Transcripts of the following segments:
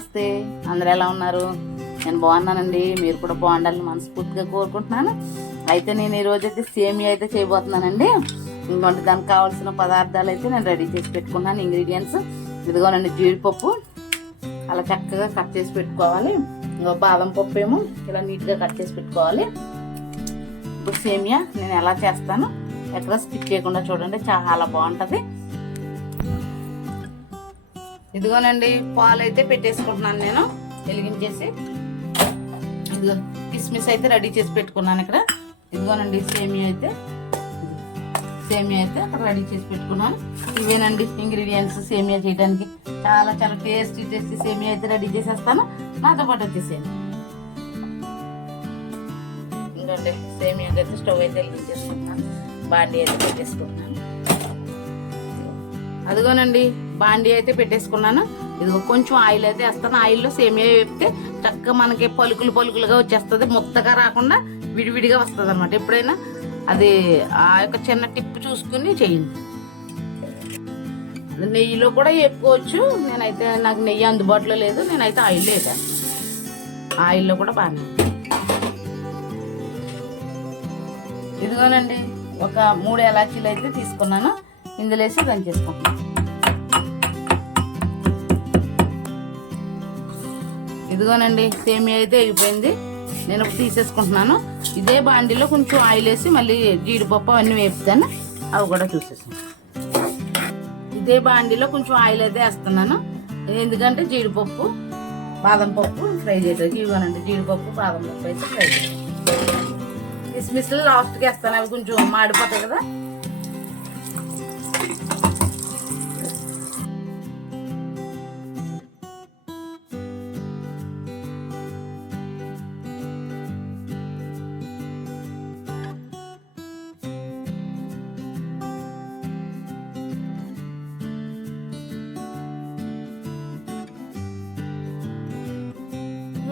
నమస్తే. అందరూ ఎలా ఉన్నారు? నేను బాగున్నానండి. మీరు కూడా బాగుండాలని మనస్ఫూర్తిగా కోరుకుంటున్నాను. అయితే నేను ఈరోజు అయితే సేమియా అయితే చేయబోతున్నానండి. ఇంకోటి దానికి కావాల్సిన పదార్థాలు అయితే నేను రెడీ చేసి పెట్టుకున్నాను. ఇంగ్రీడియంట్స్ ఇదిగోనండి, జీడిపప్పు అలా చక్కగా కట్ చేసి పెట్టుకోవాలి. ఇంకో బాదం పప్పు ఏమో ఇలా నీట్గా కట్ చేసి పెట్టుకోవాలి. ఇప్పుడు సేమియా నేను ఎలా చేస్తాను ఎక్కడ స్కిప్ చేయకుండా చూడండి, చాలా బాగుంటుంది. ఇదిగోనండి, పాలు అయితే పెట్టేసుకుంటున్నాను నేను వెలిగించేసి. ఇదిగో కిస్మిస్ అయితే రెడీ చేసి పెట్టుకున్నాను ఇక్కడ. ఇదిగోనండి సేమియా అయితే అక్కడ రెడీ చేసి పెట్టుకున్నాను. ఇవేనండి ఇంగ్రీడియంట్స్ సేమియా చేయడానికి. చాలా చాలా టేస్టీ సేమియా అయితే రెడీ చేసేస్తాను. నాతో పాటు వచ్చేసేయండి. ఇంకోండి సేమియా అయితే స్టవ్ అయితే వెలిగించేసుకుంటున్నాను. బాండీ అయితే పెట్టేసుకుంటున్నాను. అదిగోనండి బాండీ అయితే పెట్టేసుకున్నాను. ఇదిగో కొంచెం ఆయిల్ అయితే వేస్తాను. ఆయిల్లో సేమియా వేపితే చక్కగా మనకి పలుకులుగా వచ్చేస్తుంది. ముద్దగా రాకుండా విడివిడిగా వస్తుంది అనమాట. ఎప్పుడైనా అది ఆ యొక్క చిన్న టిప్ చూసుకుని చేయండి. నెయ్యిలో కూడా వేపుకోవచ్చు. నేనైతే నాకు నెయ్యి అందుబాటులో లేదు, నేనైతే ఆయిల్లో వేసాను. ఆయిల్లో కూడా బాగానే. ఇదిగోనండి ఒక 3 ఎలాచీలు అయితే తీసుకున్నాను. ఇందులో వేసి దంచేసుకుంటున్నాను. ఇదిగోనండి సేమియా అయితే అయిపోయింది. నేను తీసేసుకుంటున్నాను. ఇదే బాండీలో కొంచెం ఆయిల్ వేసి మళ్ళీ జీడిపప్పు అవన్నీ వేపుతాను, అవి కూడా చూసేసాను. ఇదే బాండీలో కొంచెం ఆయిల్ అయితే వేస్తున్నాను, ఎందుకంటే జీడిపప్పు బాదం పప్పు ఫ్రై చేయడానికి. ఇవ్వనండి జీడిపప్పు బాదం పప్పు అయితే ఫ్రై చేయాలి. కిస్మిస్లు లాస్ట్కి వేస్తాను, అవి కొంచెం మాడిపోతాయి కదా.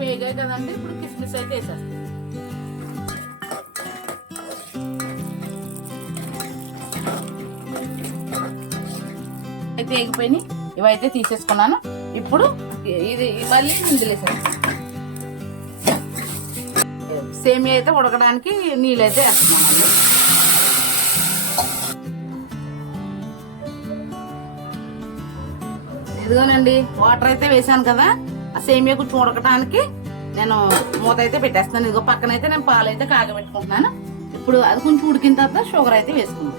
వేగాయి కదండి, ఇప్పుడు కిస్మిస్ అయితే వేసేస్తాను. అయితే వేగిపోయినాయి, ఇవైతే తీసేసుకున్నాను. ఇప్పుడు ఇది మళ్ళీ ఇందులో వేసేస్తాను. సేమియా అయితే ఉడకడానికి నీళ్ళు అయితే వేస్తున్నానండి. ఇదిగోనండి వాటర్ అయితే వేసాను కదా, ఆ సేమియా కొంచెం ఉడకడానికి నేను మూత అయితే పెట్టేస్తాను. ఇదిగో పక్కన అయితే నేను పాలు అయితే కాగబెట్టుకుంటున్నాను. ఇప్పుడు అది కొంచెం ఉడికిన తర్వాత షుగర్ అయితే వేసుకుంటాను.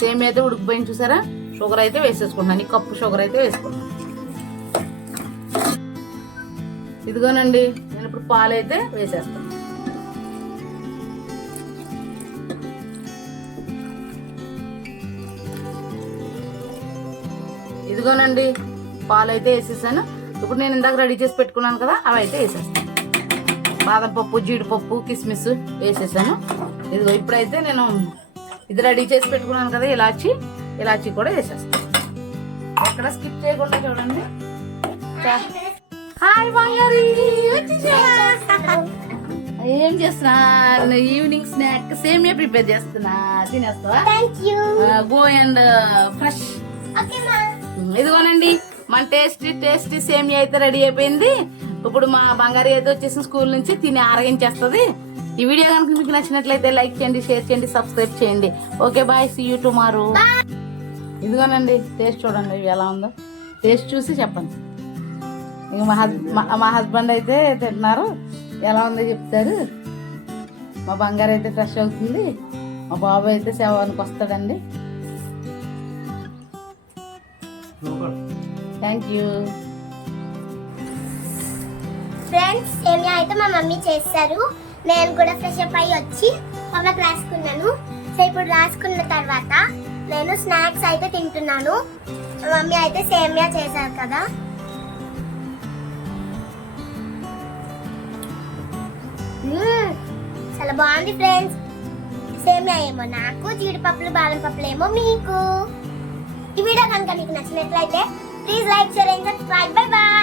సేమియా అయితే ఉడికిపోయింది చూసారా, షుగర్ అయితే వేసేసుకుంటున్నాను. ఈ కప్పు షుగర్ అయితే వేసుకుంటాను. ఇదిగోనండి నేను ఇప్పుడు పాలు అయితే వేసేస్తాను. ఇదిగోనండి పాలు అయితే వేసేసాను. ఇప్పుడు నేను ఇందాక రెడీ చేసి పెట్టుకున్నాను కదా, అవి అయితే వేసేస్తాను. బాదం పప్పు జీడిపప్పు కిస్మిస్ వేసేసాను. ఇదిగో ఇప్పుడైతే నేను ఇది రెడీ చేసి పెట్టుకున్నాను కదా, ఇలాచి కూడా వేసేస్తాను. ఎక్కడ స్కిప్ చేయకుండా చూడండి. హాయ్ బంగారి, ఏం చేస్తున్నా? ఈవినింగ్ స్నాక్ సేమియా ప్రిపేర్ చేస్తున్నా, తినేస్తావా? Go and fresh. ఇదిగోనండి మన టేస్టీ సేమియా అయితే రెడీ అయిపోయింది. ఇప్పుడు మా బంగారి అయితే వచ్చేసి స్కూల్ నుంచి తిని ఆరగించేస్తుంది. ఈ వీడియో కనుక మీకు నచ్చినట్లయితే లైక్ చేయండి, షేర్ చేయండి, సబ్స్క్రైబ్ చేయండి. Okay bye, see you tomorrow. ఇదిగోనండి టేస్ట్ చూడండి ఎలా ఉందో, టేస్ట్ చూసి చెప్పండి. ఇక మా హస్బెండ్ అయితే తింటున్నారు, ఎలా ఉందో చెప్తారు. మా బంగారు అయితే ఫ్రెష్ అవుతుంది. మా బాబు అయితే 7కి వస్తాడండి. Thank you friends. సేమియా అయితే మా మమ్మీ చేస్తారు. నేను కూడా ఫ్రెష్ అప్ అయ్యి వచ్చి హోంవర్క్ రాసుకున్నాను. సో ఇప్పుడు రాసుకున్న తర్వాత నేను స్నాక్స్ అయితే తింటున్నాను. మా మమ్మీ అయితే సేమియా చేశారు కదా. చాలా బాగుంది ఫ్రెండ్స్. సేమియా ఏమో నాకు, జీడిపప్పులు బాదం పప్పులు ఏమో మీకు. ఈ వీడియో కనుక మీకు నచ్చినట్లయితే please like, share and subscribe. By by.